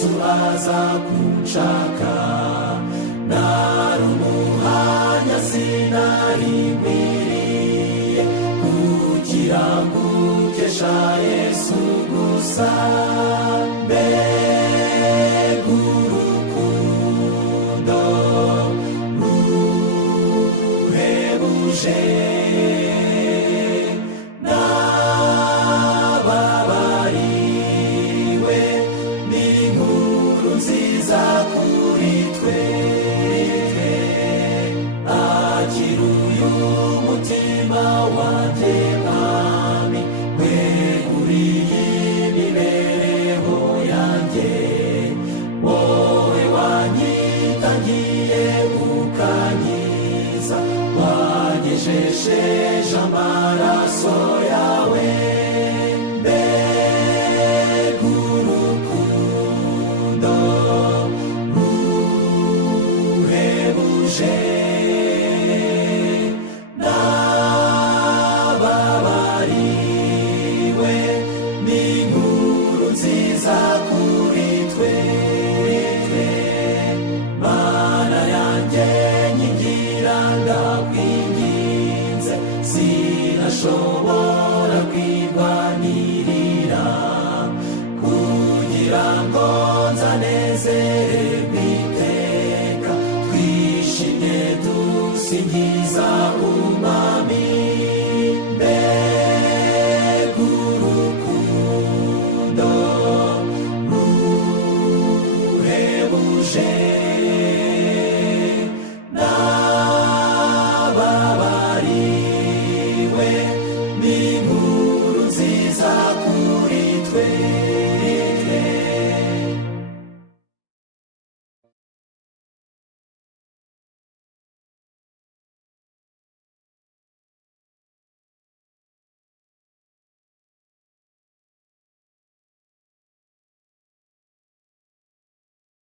Yesu aza kunshaka, nari umuhanya sinarikwiriye, kugira ngo ukesha Yesu gusa. Mbega urukundo ruhebuje, nababariwe n'inkuru nziza kuri twe. Akira uyu mutima wanjye mwami, weguriye imibereho yanjye, wowe wanyitangiye ukankiza, wanyejesheje amaraso yawe. Mbega urukundo ruhebuje, nababariwe n'inkuru nziza kuri twe. Mana yanjye nyigira ndakwinginze, sinashobora kwirwanirira, kugira ngo nzane